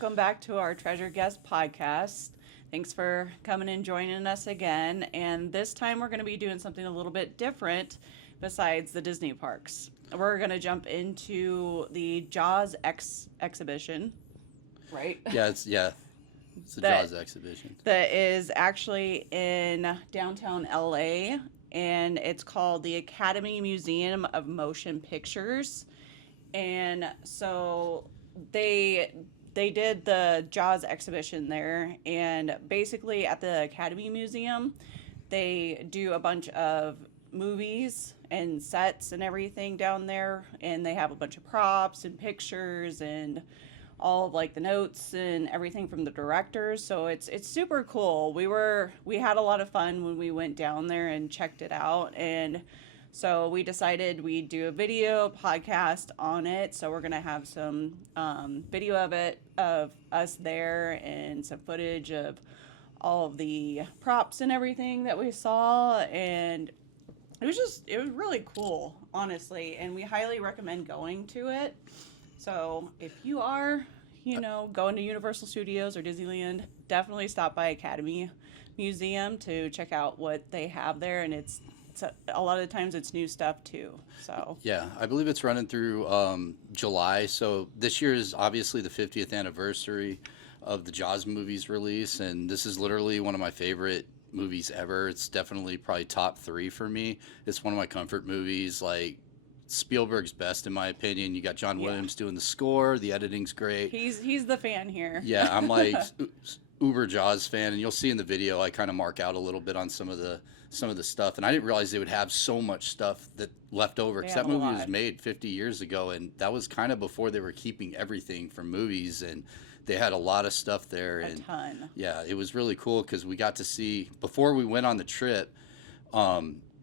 welcome back to our Treasure Guest podcast. Thanks for coming and joining us again. And this time we're going to be doing something a little bit different besides the Disney parks. We're going to jump into the exhibition, right? It's a Jaws exhibition. That is actually in downtown LA, and it's called the Academy Museum of Motion Pictures. And so they did the Jaws exhibition there, and basically at the Academy Museum they do a bunch of movies and sets and everything down there, and they have a bunch of props and pictures and all of like the notes and everything from the directors. So it's super cool. We had a lot of fun when we went down there and checked it out, and so we decided we'd do a video podcast on it. So we're gonna have some video of us there and some footage of all of the props and everything that we saw, and it was really cool, honestly, and we highly recommend going to it. So if you are, going to Universal Studios or Disneyland, definitely stop by Academy Museum to check out what they have there, and it's a lot of times it's new stuff too. So Yeah, I believe it's running through July. So this year is obviously the 50th anniversary of the Jaws movie's release, and this is literally one of my favorite movies ever. It's definitely probably top 3 for me. It's one of my comfort movies, like Spielberg's best in my opinion. You got John Williams doing the score, the editing's great. He's the fan here. Yeah, I'm like uber Jaws fan, and you'll see in the video I kind of mark out a little bit on some of the stuff, and I didn't realize they would have so much stuff that left over, because that movie was made 50 years ago, and that was kind of before they were keeping everything from movies, and they had a lot of stuff there. A ton. Yeah, it was really cool because we got to see, before we went on the trip,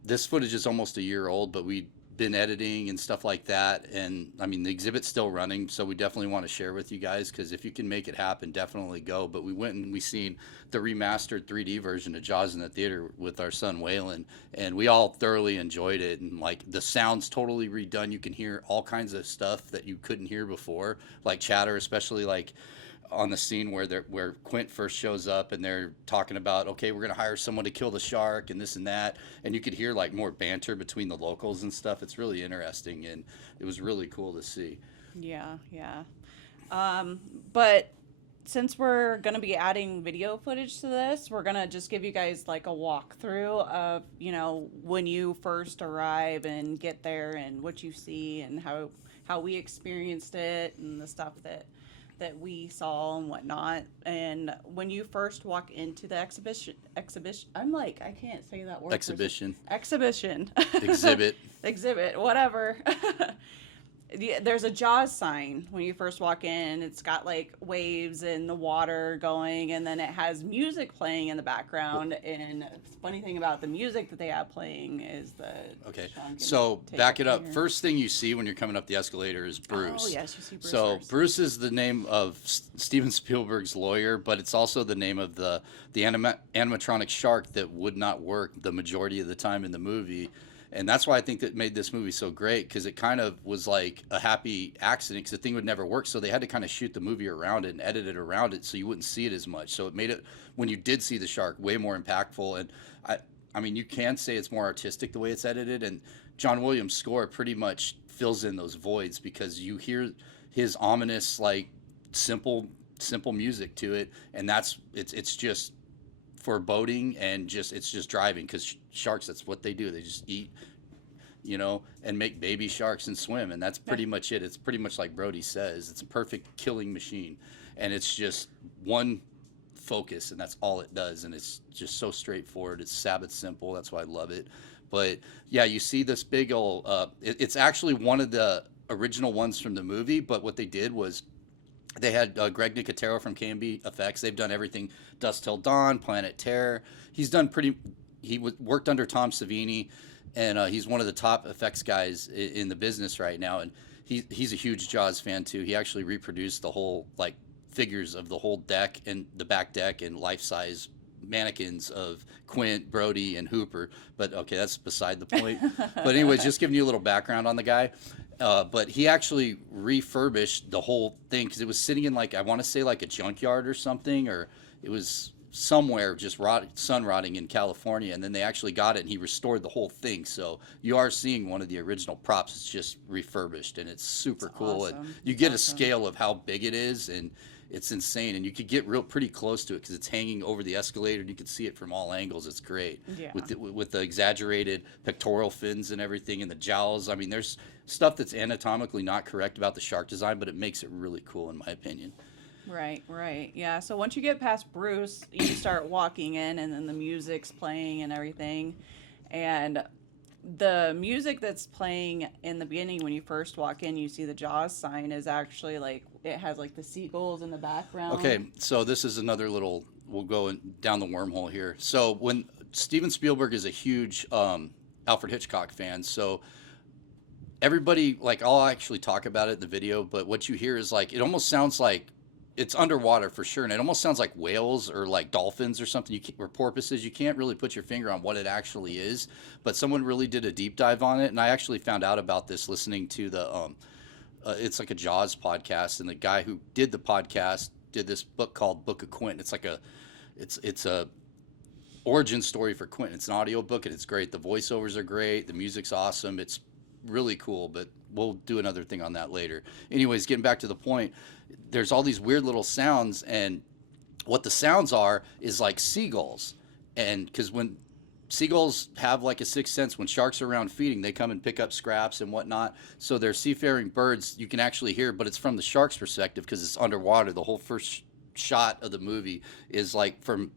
this footage is almost a year old, but we'd been editing and stuff like that, and I mean the exhibit's still running, so we definitely want to share with you guys, because if you can make it happen, definitely go. But we went and we seen the remastered 3D version of Jaws in the theater with our son Waylon, and we all thoroughly enjoyed it, and like the sound's totally redone. You can hear all kinds of stuff that you couldn't hear before, like chatter, especially like on the scene where Quint first shows up and they're talking about, okay, we're gonna hire someone to kill the shark and this and that, and you could hear like more banter between the locals and stuff. It's really interesting, and it was really cool to see. Yeah. But since we're gonna be adding video footage to this, we're gonna just give you guys like a walkthrough of when you first arrive and get there and what you see and how we experienced it and the stuff that we saw and whatnot. And when you first walk into the exhibition, I'm like, I can't say that word. Exhibition. Exhibit, whatever. There's a Jaws sign when you first walk in. It's got like waves and the water going, and then it has music playing in the background. And the funny thing about the music that they have playing is so back it up. Here. First thing you see when you're coming up the escalator is Bruce. Oh yes, you see Bruce. So first. Bruce is the name of Steven Spielberg's lawyer, but it's also the name of the animatronic shark that would not work the majority of the time in the movie. And that's why I think that made this movie so great, because it kind of was like a happy accident, because the thing would never work. So they had to kind of shoot the movie around it and edit it around it so you wouldn't see it as much. So it made it, when you did see the shark, way more impactful. And I mean, you can say it's more artistic the way it's edited. And John Williams' score pretty much fills in those voids, because you hear his ominous, like simple music to it. And it's just foreboding, and it's just driving, because sharks, that's what they do. They just eat, and make baby sharks and swim, and that's pretty much it. It's pretty much like Brody says, it's a perfect killing machine, and it's just one focus, and that's all it does, and it's just so straightforward. It's Sabbath simple. That's why I love it. But yeah, you see this big old it's actually one of the original ones from the movie, but what they did was they had Greg Nicotero from K&B Effects. They've done everything, Dusk Till Dawn, Planet Terror. He worked under Tom Savini, and he's one of the top effects guys in the business right now. And he's a huge Jaws fan too. He actually reproduced the whole like figures of the whole deck and the back deck and life-size mannequins of Quint, Brody, and Hooper. But okay, that's beside the point. But anyways, just giving you a little background on the guy. But he actually refurbished the whole thing because it was sitting in like I want to say like a junkyard or something, or it was somewhere just sun rotting in California, and then they actually got it and he restored the whole thing. So you are seeing one of the original props. It's just refurbished and it's super It's cool. And awesome. you It's get a awesome. scale of how big it is, and it's insane. And you could get real pretty close to it because it's hanging over the escalator and you can see it from all angles. It's great Yeah. with the exaggerated pectoral fins and everything and the jowls. I mean, there's stuff that's anatomically not correct about the shark design, but it makes it really cool in my opinion. Right, right. Yeah. So once you get past Bruce, you start walking in, and then the music's playing and everything. And the music that's playing in the beginning when you first walk in, you see the Jaws sign is actually like it has like the seagulls in the background. Okay, so this is another little. We'll go down the wormhole here. So when Steven Spielberg is a huge Alfred Hitchcock fan, so everybody like I'll actually talk about it in the video, but what you hear is like it almost sounds like it's underwater for sure, and it almost sounds like whales or like dolphins or something. Or porpoises. You can't really put your finger on what it actually is, but someone really did a deep dive on it, and I actually found out about this listening to the it's like a Jaws podcast, and the guy who did the podcast did this book called Book of Quint. It's like a it's a origin story for Quentin. It's an audio book and it's great. The voiceovers are great. The music's awesome. It's really cool, but we'll do another thing on that later. Anyways, getting back to the point, there's all these weird little sounds, and what the sounds are is like seagulls. And because when seagulls have like a sixth sense, when sharks are around feeding, they come and pick up scraps and whatnot. So they're seafaring birds you can actually hear, but it's from the shark's perspective because it's underwater. The whole first shot of the movie is like from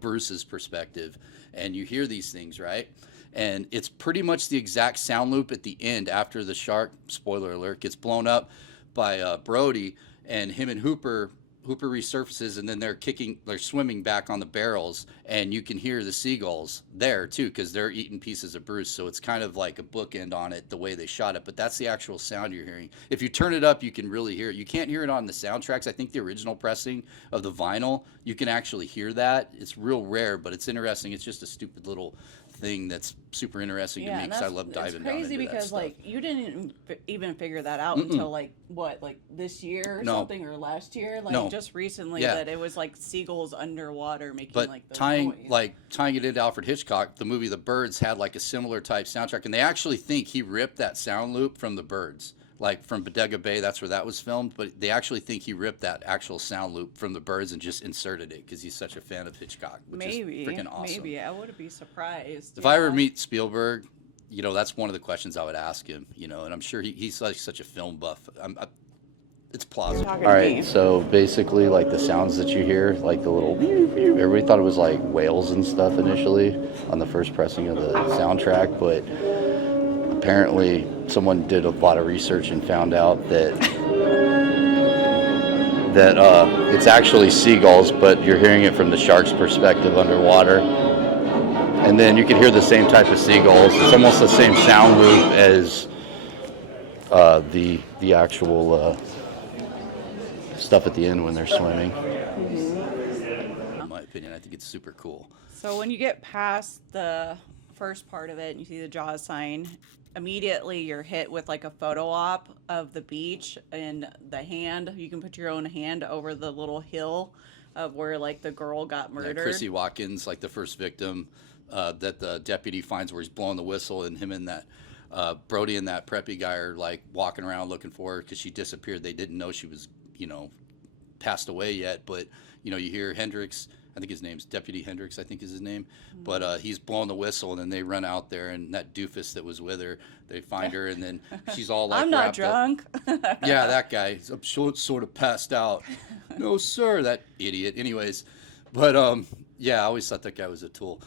Bruce's perspective, and you hear these things, right? And it's pretty much the exact sound loop at the end after the shark, spoiler alert, gets blown up by Brody, and him and Hooper resurfaces, and then they're swimming back on the barrels, and you can hear the seagulls there too because they're eating pieces of Bruce. So it's kind of like a bookend on it the way they shot it, but that's the actual sound you're hearing. If you turn it up, you can really hear it. You can't hear it on the soundtracks. I think the original pressing of the vinyl, you can actually hear that. It's real rare, but it's interesting. It's just a stupid little thing that's super interesting to Yeah, me and because I that's love it's diving down crazy into that because stuff. like you didn't even figure that out Mm-mm. until like what, like this year or No. something, or last year, like No. just recently, Yeah. that it was like seagulls underwater making But like those tying noise. it into Alfred Hitchcock, the movie The Birds had like a similar type soundtrack, and they actually think he ripped that sound loop from The Birds, like from Bodega Bay. That's where that was filmed. But they actually think he ripped that actual sound loop from The Birds and just inserted it because he's such a fan of Hitchcock, which Maybe, is freaking awesome. maybe I wouldn't be surprised. If I ever Yeah. meet Spielberg, that's one of the questions I would ask him. And I'm sure he's like such a film buff. It's plausible. Talking All to right, me. so basically, like the sounds that you hear, like the little, everybody thought it was like whales and stuff initially on the first pressing of the soundtrack, but apparently someone did a lot of research and found out that it's actually seagulls, but you're hearing it from the shark's perspective underwater. And then you can hear the same type of seagulls. It's almost the same sound loop as the actual stuff at the end when they're swimming. In my opinion, I think it's super cool. So when you get past the first part of it and you see the Jaws sign, immediately you're hit with like a photo op of the beach and the hand. You can put your own hand over the little hill of where like the girl got Yeah, murdered. Chrissy Watkins, like the first victim that the deputy finds where he's blowing the whistle, and him and that Brody and that preppy guy are like walking around looking for her because she disappeared. They didn't know she was, passed away yet, but you hear Hendricks. I think his name's Deputy Hendricks, I think is his name. But he's blowing the whistle, and then they run out there, and that doofus that was with her, they find her, and then she's all like I'm not wrapped up. drunk. Yeah, that guy. I'm sort of passed out. No, sir, that idiot. Anyways, but yeah, I always thought that guy was a tool.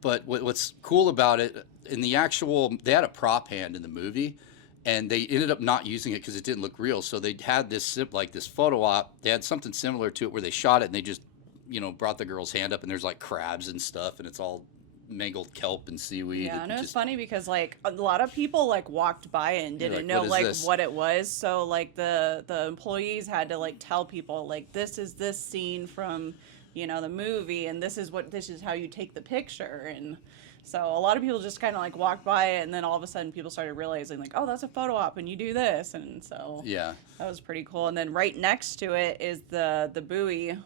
But what's cool about it, they had a prop hand in the movie, and they ended up not using it because it didn't look real. So they had this photo op. They had something similar to it where they shot it and they just, brought the girl's hand up, and there's like crabs and stuff, and it's all mangled kelp and seaweed. Yeah, and it was just, funny because like a lot of people like walked by it and You're didn't like, know "What is like this?" what it was. So like the employees had to like tell people like this is this scene from the movie, and this is how you take the picture. And So a lot of people just kind of like walked by it, and then all of a sudden people started realizing like, oh, that's a photo op, and you do this, and so Yeah. that was pretty cool. And then right next to it is the buoy,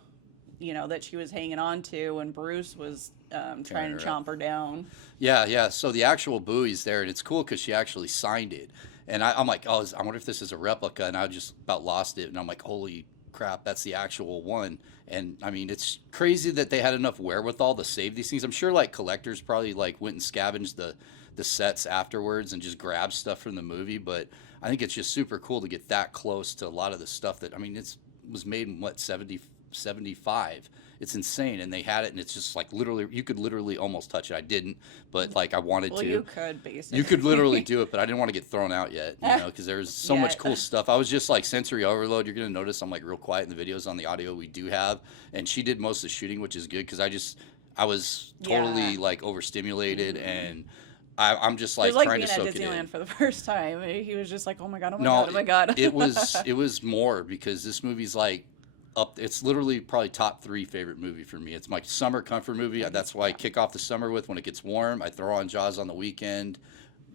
that she was hanging on to when Bruce was trying to her up. chomp her down. Yeah, yeah. So the actual buoy's there, and it's cool because she actually signed it. And I'm like, oh, I wonder if this is a replica. And I just about lost it. And I'm like, holy crap, that's the actual one. And I mean, it's crazy that they had enough wherewithal to save these things. I'm sure like collectors probably like went and scavenged the sets afterwards and just grabbed stuff from the movie. But I think it's just super cool to get that close to a lot of the stuff that, I mean, it was made in what, 75. It's insane, and they had it, and it's just like literally, you could literally almost touch it. I didn't, but like I wanted Well, to. you could basically. You could literally do it, but I didn't want to get thrown out yet, because there's so Yeah. much cool stuff. I was just like sensory overload. You're gonna notice I'm like real quiet in the videos on the audio we do have, and she did most of the shooting, which is good because I was totally Yeah. like overstimulated, and I'm just It like was like trying being to at soak it in. Disneyland for the first time. He was just like, "Oh my god, oh my No, god, oh my god." it was more because this movie's like up. It's literally probably top 3 favorite movie for me. It's my summer comfort movie. That's why I kick off the summer with when it gets warm. I throw on Jaws on the weekend.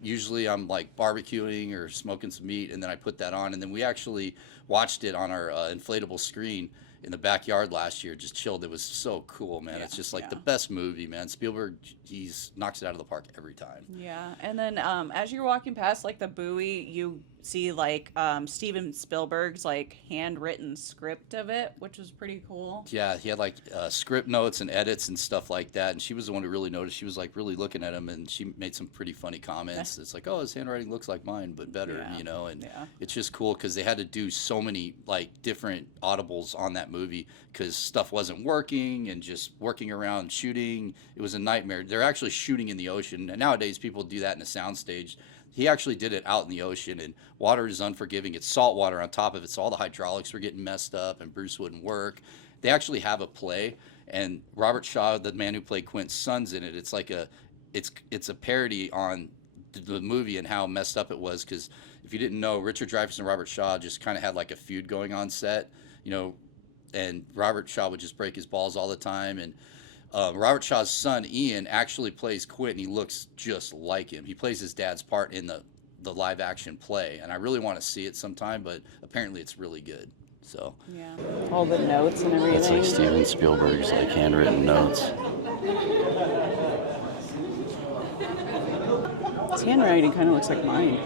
Usually I'm like barbecuing or smoking some meat, and then I put that on. And then we actually watched it on our inflatable screen in the backyard last year. Just chilled. It was so cool, man. Yeah, It's just like yeah. the best movie, man. Spielberg, he's knocks it out of the park every time. Yeah, and then as you're walking past like the buoy, you see like Steven Spielberg's like handwritten script of it, which was pretty cool. Yeah, he had like script notes and edits and stuff like that. And she was the one who really noticed. She was like really looking at him, and she made some pretty funny comments. It's like, oh, his handwriting looks like mine, but better, Yeah, you know. And yeah. it's just cool because they had to do so many like different audibles on that movie because stuff wasn't working and just working around shooting. It was a nightmare. They're actually shooting in the ocean, and nowadays people do that in a soundstage. He actually did it out in the ocean, and water is unforgiving. It's salt water on top of it, so all the hydraulics were getting messed up, and Bruce wouldn't work. They actually have a play, and Robert Shaw, the man who played Quint's son's in it. It's like it's a parody on the movie and how messed up it was. Because if you didn't know, Richard Dreyfuss and Robert Shaw just kind of had like a feud going on set, you know, and Robert Shaw would just break his balls all the time, and Robert Shaw's son Ian actually plays Quint, and he looks just like him. He plays his dad's part in the live action play, and I really want to see it sometime, but apparently it's really good. So Yeah, all the notes and everything. it's like Steven Spielberg's like handwritten notes. His handwriting kind of looks like mine,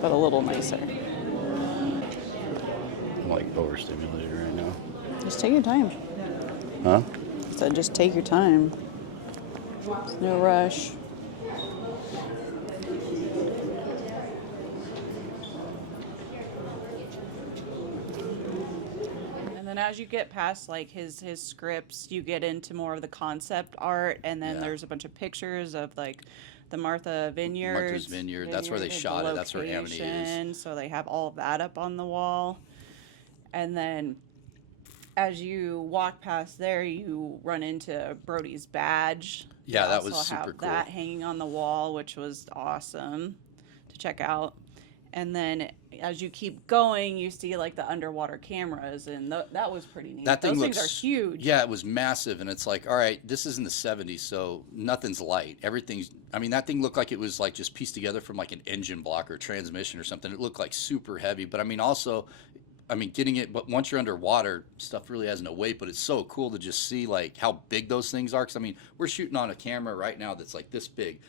but a little nicer. I'm like overstimulated right now. Just take your time. Huh? I said, just take your time. There's no rush. And then as you get past like his scripts, you get into more of the concept art, and then Yeah. there's a bunch of pictures of like the Martha Vineyard. Martha's Vineyard, that's where they shot it. That's where Amity is. So they have all of that up on the wall. And then as you walk past there, you run into Brody's badge. Yeah, They that was also have super cool. that hanging on the wall, which was awesome to check out. And then as you keep going, you see like the underwater cameras, and that was pretty neat. That thing Those looks things are huge. Yeah, it was massive, and it's like, all right, this is in the '70s, so nothing's light. Everything's. I mean, that thing looked like it was like just pieced together from like an engine block or transmission or something. It looked like super heavy, but I mean, also, I mean, getting it. But once you're underwater, stuff really has no weight. But it's so cool to just see like how big those things are. Because I mean, we're shooting on a camera right now that's like this big.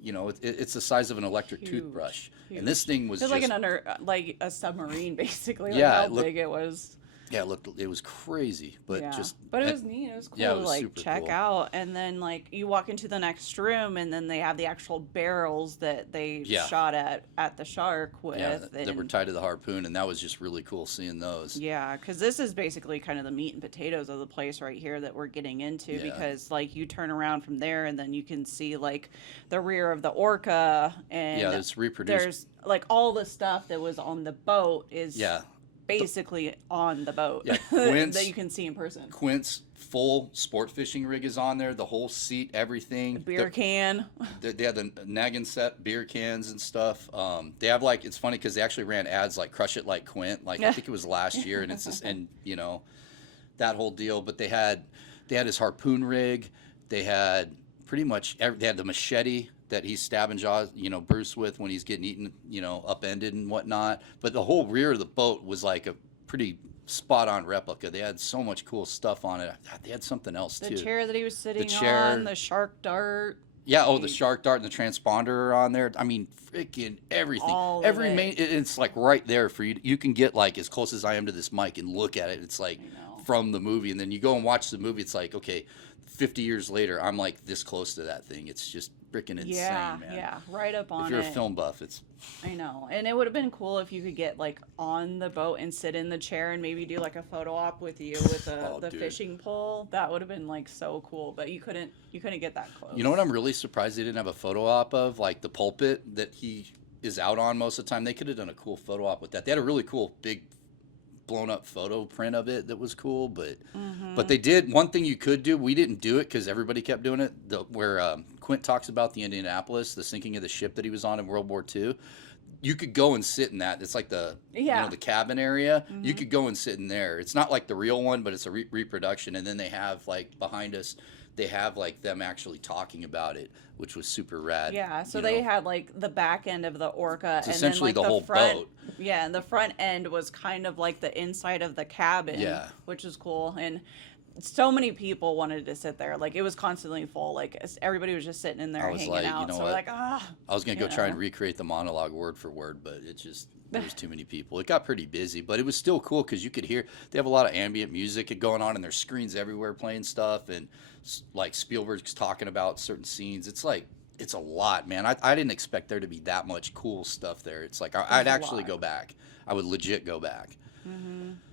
You know, it's the size of an electric Huge, toothbrush, huge. and this thing was It was just like a submarine, basically. Like Yeah, how it looked- big it was. yeah, it was crazy, but Yeah. just But it was neat. It was cool yeah, it to was like super check cool. out. And then like you walk into the next room, and then they have the actual barrels that they Yeah. shot at the shark with. Yeah, that were and- tied to the harpoon, and that was just really cool seeing those. Yeah, because this is basically kind of the meat and potatoes of the place right here that we're getting into. Yeah. Because like you turn around from there, and then you can see like the rear of the Orca, and Yeah, it's reproduced. there's like all the stuff that was on the boat is Yeah, basically on the boat Yeah, Quint's- that you can see in person. Quint's full sport fishing rig is on there. The whole seat, everything. Beer can. They had the naggin set beer cans and stuff. They have like it's funny because they actually ran ads like "Crush It Like Quint," like I think it was last year, and it's just and you know that whole deal. But they They had his harpoon rig. They had pretty much they had the machete that he's stabbing Bruce with when he's getting eaten, upended and whatnot. But the whole rear of the boat was like a pretty spot on replica. They had so much cool stuff on it. They had something else The too. chair that he was sitting chair. on, the shark dart. Yeah, the shark dart and the transponder are on there. I mean, freaking everything. All Every of main, it's like right there for you. You can get like as close as I am to this mic and look at it. It's like from the movie, and then you go and watch the movie. It's like, okay, 50 years later, I'm like this close to that thing. It's just freaking insane, Yeah, man. yeah, right up on it. If you're a film buff, it's. I know, and it would have been cool if you could get like on the boat and sit in the chair and maybe do like a photo op with you with the Dude. fishing pole. That would have been like so cool, but you couldn't get that close. You know what I'm really surprised they didn't have a photo op of? Like the pulpit that he is out on most of the time. They could have done a cool photo op with that. They had a really cool big blown up photo print of it that was cool, but they did one thing you could do. We didn't do it because everybody kept doing it. Where Quint talks about the Indianapolis, the sinking of the ship that he was on in World War II. You could go and sit in that. It's like the the cabin area. You could go and sit in there. It's not like the real one, but it's a reproduction. And then they have like behind us, they have like them actually talking about it, which was super rad. Yeah, so they had like the back end of the Orca, It's and essentially then like the whole front, boat. Yeah, and the front end was kind of like the inside of the cabin, which is cool. And so many people wanted to sit there. Like it was constantly full. Like everybody was just sitting in there hanging out. So we're like, I was gonna go try and recreate the monologue word for word, but it just there was too many people. It got pretty busy, but it was still cool because you could hear they have a lot of ambient music going on, and there's screens everywhere playing stuff, and like Spielberg's talking about certain scenes. It's like it's a lot, man. I didn't expect there to be that much cool stuff there. It's like I'd actually go back. I would legit go back.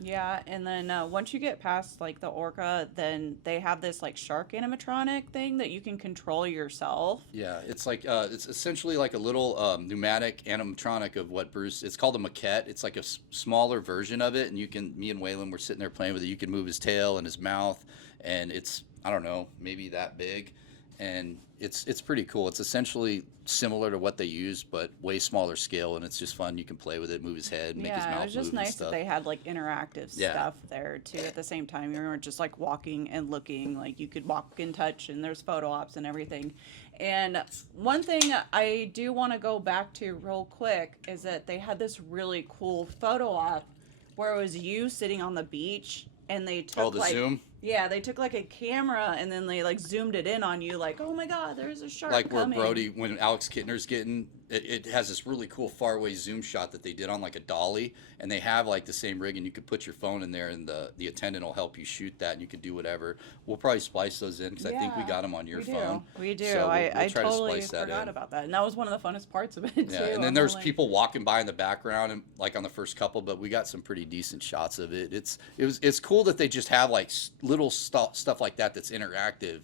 Yeah, and then once you get past like the Orca, then they have this like shark animatronic thing that you can control yourself. Yeah, it's like it's essentially like a little pneumatic animatronic of what Bruce. It's called a maquette. It's like a smaller version of it, and me and Waylon were sitting there playing with it. You can move his tail and his mouth, and it's I don't know, maybe that big, and it's pretty cool. It's essentially similar to what they use, but way smaller scale, and it's just fun. You can play with it, move his head, make his mouth move. Yeah, it was just nice that they had like interactive stuff there too. At the same time, you weren't just like walking and looking. Like you could walk and touch, and there's photo ops and everything. And one thing I do want to go back to real quick is that they had this really cool photo op where it was you sitting on the beach, and they took zoom. Yeah, they took like a camera and then they like zoomed it in on you, like, oh my God, there's a shark like coming. Where Brody, when Alex Kittner's getting, it has this really cool faraway zoom shot that they did on like a dolly, and they have like the same rig, and you could put your phone in there, and the attendant will help you shoot that, and you could do whatever. We'll probably splice those in because I think we got them on your phone. We do. So I try totally to splice forgot about that, and that was one of the funnest parts of it too. Yeah, and then there's people walking by in the background, and like on the first couple, but we got some pretty decent shots of it. It's cool that they just have like little stuff like that that's interactive.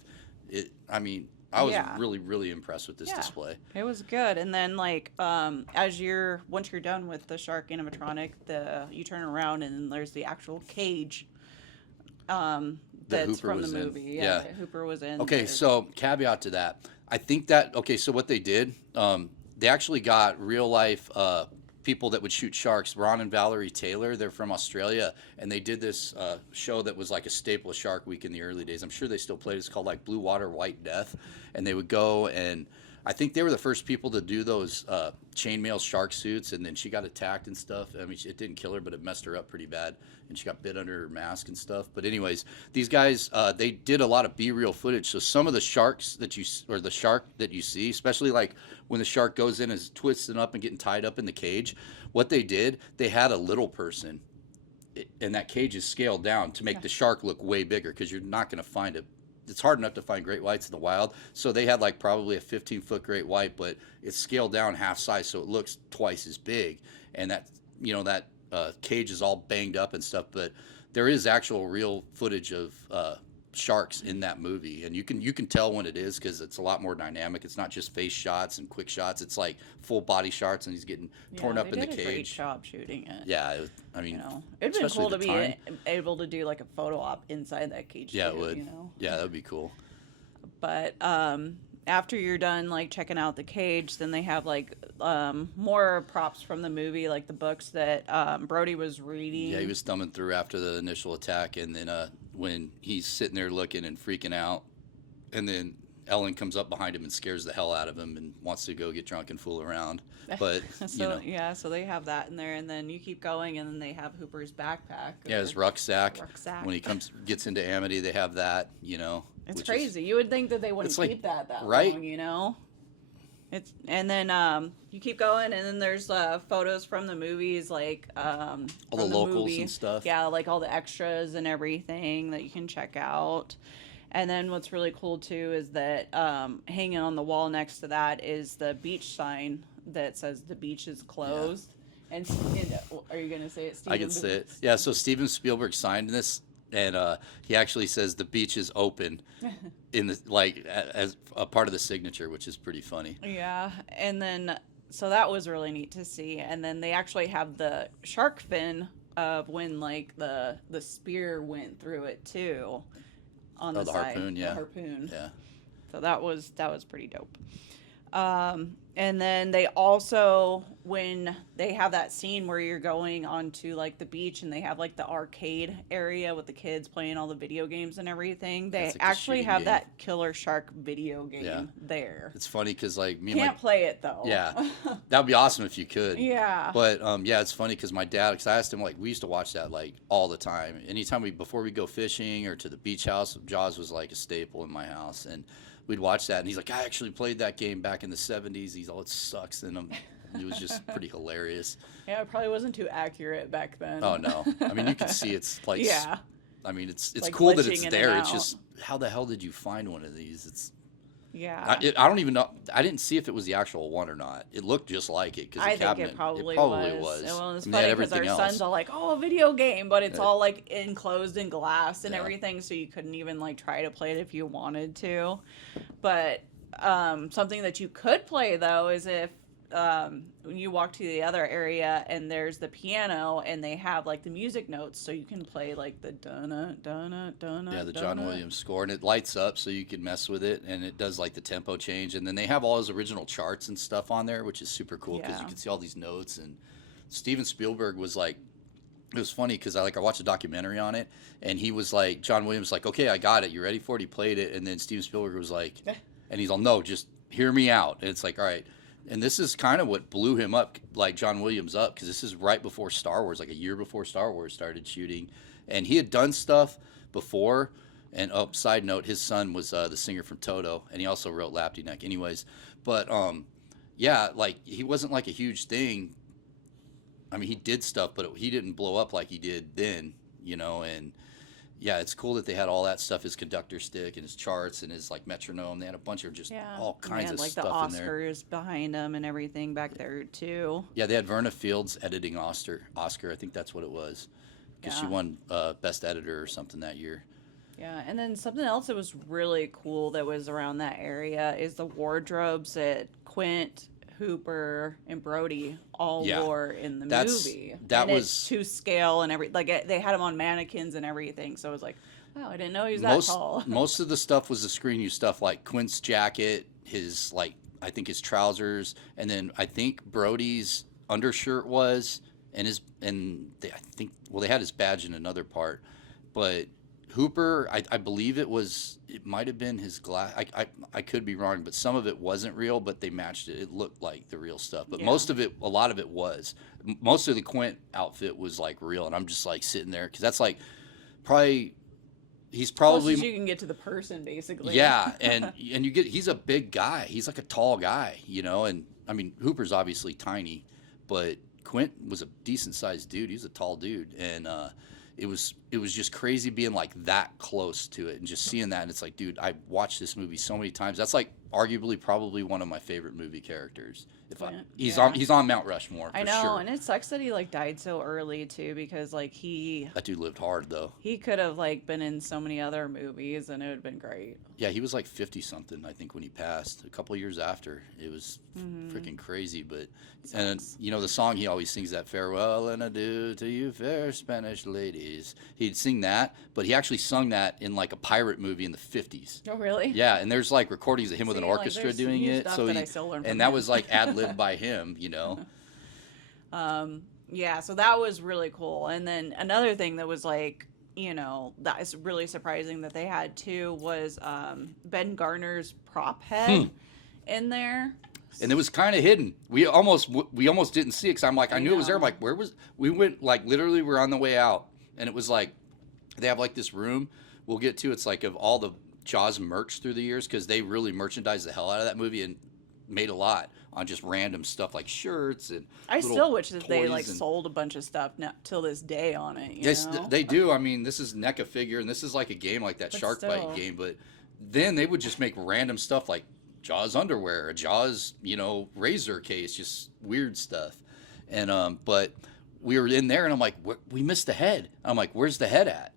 I was really, really impressed with this display. It was good. And then like once you're done with the shark animatronic, you turn around and then there's the actual cage that's from the movie. Yeah, that Hooper was in. Okay, so caveat to that. I think so what they did, they actually got real life people that would shoot sharks. Ron and Valerie Taylor, they're from Australia, and they did this show that was like a staple of Shark Week in the early days. I'm sure they still play it. It's called like Blue Water, White Death, and they would go, and I think they were the first people to do those chainmail shark suits, and then she got attacked and stuff. I mean, it didn't kill her, but it messed her up pretty bad, and she got bit under her mask and stuff. But anyways, these guys, they did a lot of B-reel footage, so some of the sharks the shark that you see, especially like when the shark goes in and is twisting up and getting tied up in the cage, what they did, they had a little person, and that cage is scaled down to make the shark look way bigger, because you're not going to find it. It's hard enough to find great whites in the wild, so they had like probably a 15-foot great white, but it's scaled down half size, so it looks twice as big, and that cage is all banged up and stuff. But there is actual real footage of sharks in that movie, and you can tell when it is, because it's a lot more dynamic. It's not just face shots and quick shots. It's like full body shots, and he's getting torn up in the cage. They did a great job shooting it. Yeah, it'd been cool to be able to do like a photo op inside that cage. Yeah, too, it would. Yeah, that would be cool. But after you're done like checking out the cage, then they have like more props from the movie, like the books that Brody was reading. Yeah, he was thumbing through after the initial attack, and then when he's sitting there looking and freaking out, and then Ellen comes up behind him and scares the hell out of him and wants to go get drunk and fool around. But So yeah, so they have that in there, and then you keep going, and then they have Hooper's backpack. Yeah, his rucksack. Rucksack. When he gets into Amity, they have that. It's which crazy. You would think that they wouldn't It's like- keep that right? long. It's and then you keep going, and then there's photos from the movies, like all the from locals movie. and stuff. Yeah, like all the extras and everything that you can check out. And then what's really cool too is that hanging on the wall next to that is the beach sign that says the beach is closed. And are you gonna say it, Steven? I can say it. Yeah, so Steven Spielberg signed this, and he actually says the beach is open in the as a part of the signature, which is pretty funny. Yeah, and then so that was really neat to see. And then they actually have the shark fin of when like the spear went through it too, on the the side. harpoon, yeah. The harpoon. Yeah. So that was pretty dope. And then they also, when they have that scene where you're going onto like the beach and they have like the arcade area with the kids playing all the video games and everything, they That's like a actually shooting have game. that Killer Shark video game Yeah. there. It's funny because like me and Can't play it though. yeah, that would be awesome if you could. Yeah. But yeah, it's funny because my dad, because I asked him, like, we used to watch that like all the time. Anytime before we go fishing or to the beach house, Jaws was like a staple in my house, and we'd watch that. And he's like, I actually played that game back in the '70s. He's all, it sucks, and it was just pretty hilarious. Yeah, it probably wasn't too accurate back then. Oh no, I mean you can see it's like Yeah. I mean it's Like cool that glitching it's in and there. It's out. just how the hell did you find one of these? It's Yeah. I don't even know. I didn't see if it was the actual one or not. It looked just like it because I the think cabinet. it probably was. was. Well, it's I mean, they had funny because our everything else. son's all like, "Oh, a video game," but it's Right. all like enclosed in glass and Yeah. everything, so you couldn't even like try to play it if you wanted to. But something that you could play though is if when you walk to the other area and there's the piano and they have like the music notes, so you can play like the dun dun dun. Yeah, the John Williams score, and it lights up so you can mess with it, and it does like the tempo change, and then they have all his original charts and stuff on there, which is super cool because Yeah. you can see all these notes. And Steven Spielberg was like, it was funny because I watched a documentary on it, and he was like, John Williams was like, okay, I got it, you ready for it? He played it, and then Steven Spielberg was like, and he's all, no, just hear me out. And it's like, all right. And this is kind of what blew him up, like John Williams up, because this is right before Star Wars, like a year before Star Wars started shooting. And he had done stuff before. And side note, his son was the singer from Toto, and he also wrote Lapty Neck. Anyways, but yeah, like he wasn't like a huge thing. I mean, he did stuff, but he didn't blow up like he did then, and yeah, it's cool that they had all that stuff, his conductor stick and his charts and his like metronome. They had a bunch of just all And they kinds had, of like stuff the in there. Oscars behind them and everything back there too. Yeah, they had Verna Fields editing Oscar. I think that's what it was, because she Yeah. won Best Editor or something that year. Yeah, and then something else that was really cool that was around that area is the wardrobes that Quint, Hooper, and Brody all Yeah. wore in the That's- movie. that And was- it's to scale and they had them on mannequins and everything. So it was like, wow, I didn't know he was that tall. Most of the stuff was the screen use stuff, like Quint's jacket, his I think his trousers, and then I think Brody's undershirt was, and they had his badge in another part, but Hooper, I believe it might have been his glass. I could be wrong, but some of it wasn't real, but they matched it. It looked like the real stuff, but Yeah. a lot of it was. Most of the Quint outfit was like real, and I'm just like sitting there because that's like probably. He's probably Closest you can get to the person, basically. yeah, and he's a big guy. He's like a tall guy, and I mean Hooper's obviously tiny, but Quint was a decent sized dude. He was a tall dude, and it was just crazy being like that close to it and just seeing that. And it's like, dude, I watched this movie so many times. That's like arguably probably one of my favorite movie characters. He's on Mount Rushmore for I know, sure. and it sucks that he died so early too, because That dude lived hard though. he could have been in so many other movies and it would have been great. Yeah, he was like 50 something, I think, when he passed. A couple of years after, it was freaking crazy. But and the song he always sings, that farewell and adieu to you fair Spanish ladies. He'd sing that, but he actually sung that in like a pirate movie in the 50s. Oh, really? Yeah, and there's like recordings of him with with an See, like, orchestra there's doing new it. stuff So that he, I still learn from and that him. was like ad lib by him, you know. Yeah, so that was really cool. And then another thing that was like, that is really surprising that they had too was Ben Garner's prop head in there. And it was kind of hidden. We almost didn't see it because I'm like, I I knew it was there. I'm know. like, where was? We went like literally we're on the way out, and it was like they have like this room we'll get to. It's like of all the Jaws merch through the years because they really merchandised the hell out of that movie and made a lot on just random stuff like shirts and I little still wish that they toys like and sold a bunch of stuff now, till this day on it, they do. I mean, this is NECA figure, and this is like a game like that But Shark Bite still. game. But then they would just make random stuff like Jaws underwear, a Jaws, razor case, just weird stuff. And but we were in there, and I'm like, we missed the head. I'm like, where's the head at?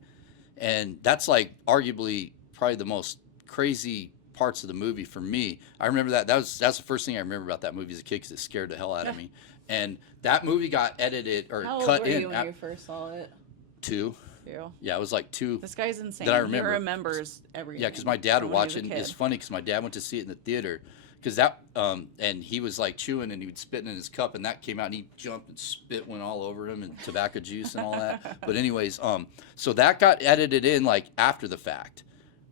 And that's like arguably probably the most crazy parts of the movie for me. I remember that's the first thing I remember about that movie as a kid because it scared the hell out of me. And that movie got edited or How old cut were in you when you first saw it? two. Too. Yeah, it was like two. This guy's insane. That I remember. He remembers everything. Yeah, because my dad would from when he watch was a it. kid. It's funny because my dad went to see it in the theater. Because that, and he was like chewing and he would spit in his cup, and that came out, and he jumped and spit went all over him, and tobacco juice and all that. But anyways, so that got edited in like after the fact.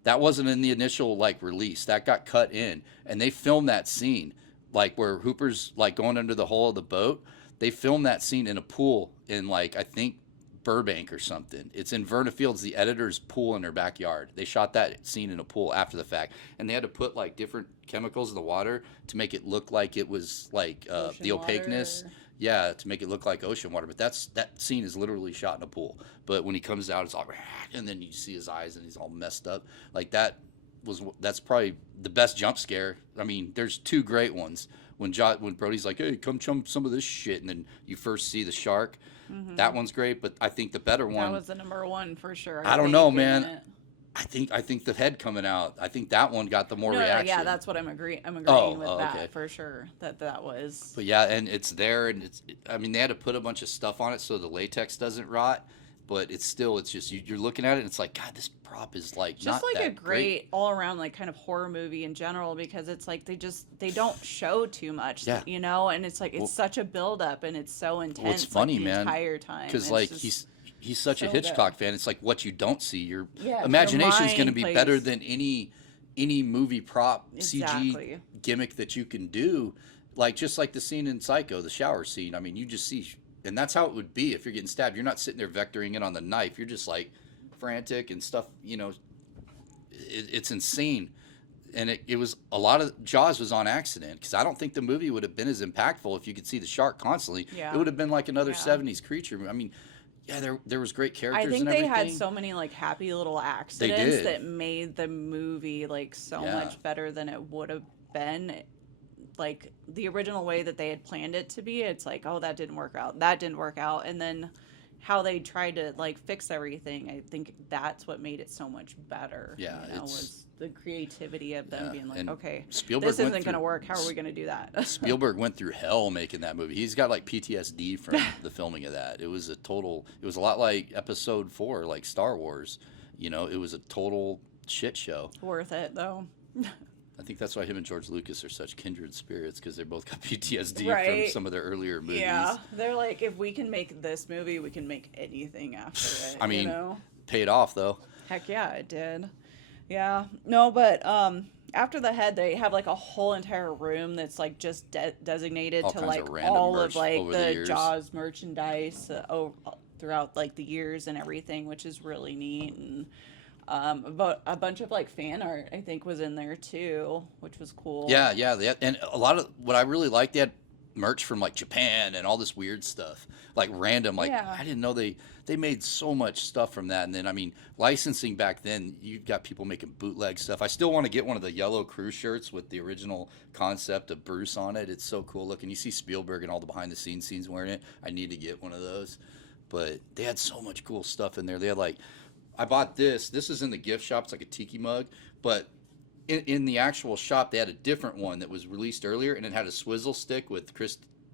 That wasn't in the initial like release. That got cut in, and they filmed that scene, like where Hooper's like going under the hull of the boat. They filmed that scene in a pool in like I think Burbank or something. It's in Verna Fields, the editor's pool in their backyard. They shot that scene in a pool after the fact, and they had to put like different chemicals in the water to make it look like it was like the opaqueness. Water. Yeah, to make it look like ocean water. But that scene is literally shot in a pool. But when he comes out, it's all and then you see his eyes and he's all messed up. Like that's probably the best jump scare. I mean, there's two great ones. When Brody's like, "Hey, come chum some of this shit," and then you first see the shark. That one's great, but I think the better one. That was the number one for sure. I don't know, think, man. isn't it? I think the head coming out. I think that one got the more No, reaction. yeah, that's what I'm agreeing. I'm agreeing Oh, with oh, that okay. for sure. That was. But yeah, and it's there, and I mean, they had to put a bunch of stuff on it so the latex doesn't rot. But it's just you're looking at it, and it's like, God, this prop is like Just not like a that great all around like kind of horror movie in general because it's like they don't show too much, Yeah. and it's like it's such a build up and it's so intense. Well, it's funny, like, the man, entire time because It's like just- he's such a so Hitchcock fan. It's like what you don't see. Your Yeah, your imagination's going to mind be plays- better than any movie prop Exactly. CG gimmick that you can do. Like just like the scene in Psycho, the shower scene. I mean, you just see, and that's how it would be if you're getting stabbed. You're not sitting there vectoring it on the knife. You're just like frantic and stuff. It's insane. And it was a lot of Jaws was on accident because I don't think the movie would have been as impactful if you could see the shark constantly. Yeah. It would have been like another Yeah. 70s creature. I mean, yeah, there was great characters. I think and they everything. had so many like happy little accidents did. that made the movie like so Yeah. much better than it would have been. Like the original way that they had planned it to be, it's like, oh, that didn't work out. That didn't work out. And then how they tried to like fix everything, I think that's what made it so much better. Yeah, was the creativity of them Yeah, being like, and okay, Spielberg this went isn't going to through- work. How are we going to do that? Spielberg went through hell making that movie. He's got like PTSD from the filming of that. It was a lot like Episode 4, like Star Wars. It was a total shit show. Worth it though. I think that's why him and George Lucas are such kindred spirits because they both got PTSD Right. from some of their earlier movies. Yeah, they're like, if we can make this movie, we can make anything after it. I mean, you know? paid off though. Heck yeah, it did. Yeah, no, but after the head, they have like a whole entire room that's like just designated All to kinds of like random all merch of like over the the years. Jaws merchandise throughout like the years and everything, which is really neat. And about a bunch of like fan art, I think, was in there too, which was cool. Yeah, and a lot of what I really liked, they had merch from like Japan and all this weird stuff, like random. Like Yeah. I didn't know they made so much stuff from that. And then I mean, licensing back then, you've got people making bootleg stuff. I still want to get one of the yellow crew shirts with the original concept of Bruce on it. It's so cool looking. You see Spielberg and all the behind the scenes scenes wearing it. I need to get one of those. But they had so much cool stuff in there. They had like, I bought this. This is in the gift shop. It's like a tiki mug, but in the actual shop, they had a different one that was released earlier, and it had a swizzle stick with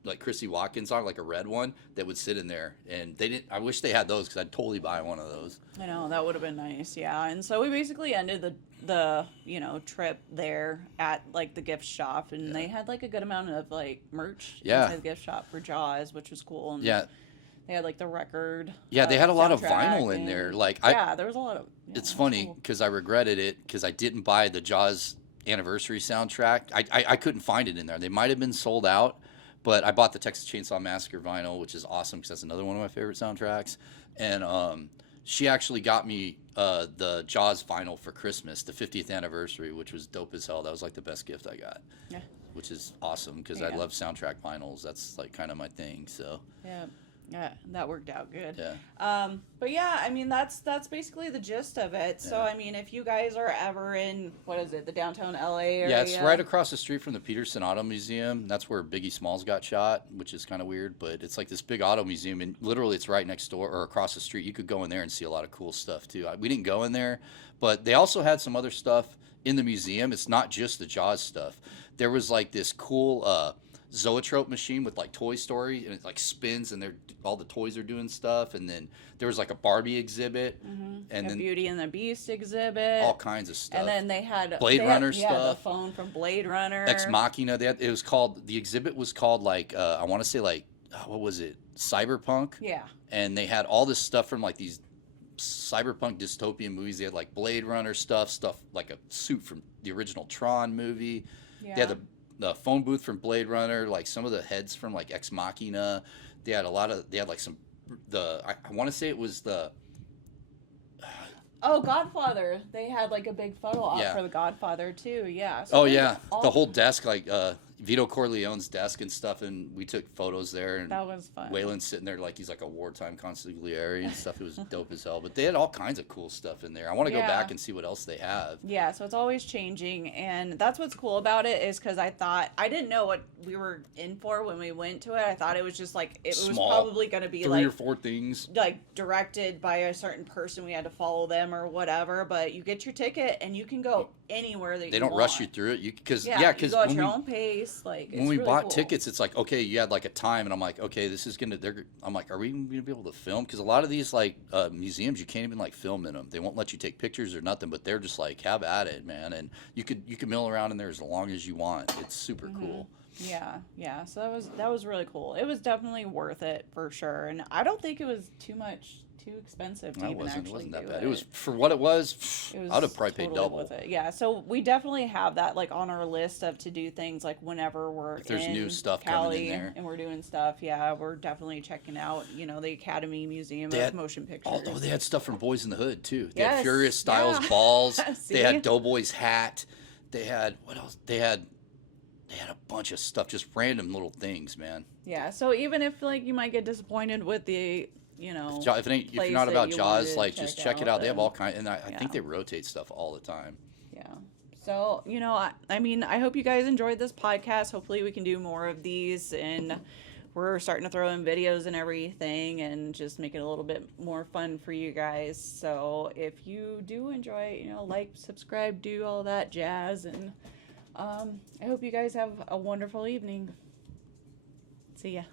like Chrissy Watkins on, like a red one that would sit in there. And they didn't. I wish they had those because I'd totally buy one of those. I know that would have been nice, yeah. And so we basically ended the trip there at like the gift shop, and they had like a good amount of like merch Yeah. inside the gift shop for Jaws, which was cool. And Yeah. they had like the record. Yeah, they had a lot of soundtrack vinyl in there. and- Like yeah, there was a lot of. Yeah, it's that's funny cool. because I regretted it because I didn't buy the Jaws anniversary soundtrack. I couldn't find it in there. They might have been sold out, but I bought the Texas Chainsaw Massacre vinyl, which is awesome because that's another one of my favorite soundtracks. And she actually got me the Jaws vinyl for Christmas, the 50th anniversary, which was dope as hell. That was like the best gift I got. Yeah. Which is awesome because I Yeah. love soundtrack vinyls. That's like kind of my thing. So Yeah. Yeah, that worked out good. yeah. But yeah, I mean that's basically the gist of it. So Yeah. I mean, if you guys are ever in what is it, the downtown LA area? Yeah, it's right across the street from the Peterson Auto Museum. That's where Biggie Smalls got shot, which is kind of weird, but it's like this big auto museum, and literally it's right next door or across the street. You could go in there and see a lot of cool stuff too. We didn't go in there, but they also had some other stuff in the museum. It's not just the Jaws stuff. There was like this cool zoetrope machine with like Toy Story, and it like spins, and all the toys are doing stuff. And then there was like a Barbie exhibit, and a then Beauty and the Beast exhibit. all kinds of stuff. And then they had Blade Runner yeah, stuff. the phone from Blade Runner. Ex Machina. It was called, the exhibit was called like I want to say like what was it, Cyberpunk. Yeah. And they had all this stuff from like these cyberpunk dystopian movies. They had like Blade Runner stuff like a suit from the original Tron movie. Yeah. They had the phone booth from Blade Runner, like some of the heads from like Ex Machina. They had like some I want to say it was the Oh, Godfather. They had like a big photo op Yeah. for the Godfather too. Yeah. So oh there's yeah, all- the whole desk, like Vito Corleone's desk and stuff, and we took photos there. And That was fun. Waylon's sitting there like he's like a wartime consigliere and stuff. It was dope as hell. But they had all kinds of cool stuff in there. I want to go Yeah. back and see what else they have. Yeah, so it's always changing, and that's what's cool about it is because I didn't know what we were in for when we went to it. I thought it was just like it was Small. probably going to be 3 like or 4 things. directed by a certain person. We had to follow them or whatever. But you get your ticket and you can go anywhere that They you don't want. rush you through it. You because Yeah, yeah, you because go at when your we own pace. Like when it's we really bought cool. tickets, it's like, okay, you had like a time, and I'm like, okay, this is gonna. I'm like, are we gonna be able to film? Because a lot of these like museums, you can't even like film in them. They won't let you take pictures or nothing. But they're just like, have at it, man. And you could mill around in there as long as you want. It's super cool. Yeah. So that was really cool. It was definitely worth it for sure, and I don't think it was too expensive to It even actually wasn't that do bad. it. It was for what it was. It was I'd have probably paid totally double. with it. Yeah, so we definitely have that like on our list of to do things like whenever we're If there's in new stuff Cali coming in there. and we're doing stuff. Yeah, we're definitely checking out. The Academy Museum They of had- Motion Pictures. Oh, they had stuff from Boys in the Hood too. They had Yes, Furious Styles yeah. balls. See? They had Doughboy's hat. They had what else? They had a bunch of stuff, just random little things, man. Yeah, so even if like you might get disappointed with the If you're place not that about you Jaws, wanted like to just check check it out. They have then- all kinds, and I Yeah. think they rotate stuff all the time. Yeah. So, I mean, I hope you guys enjoyed this podcast. Hopefully we can do more of these, and we're starting to throw in videos and everything and just make it a little bit more fun for you guys. So if you do enjoy it, like, subscribe, do all that jazz, and I hope you guys have a wonderful evening. See ya.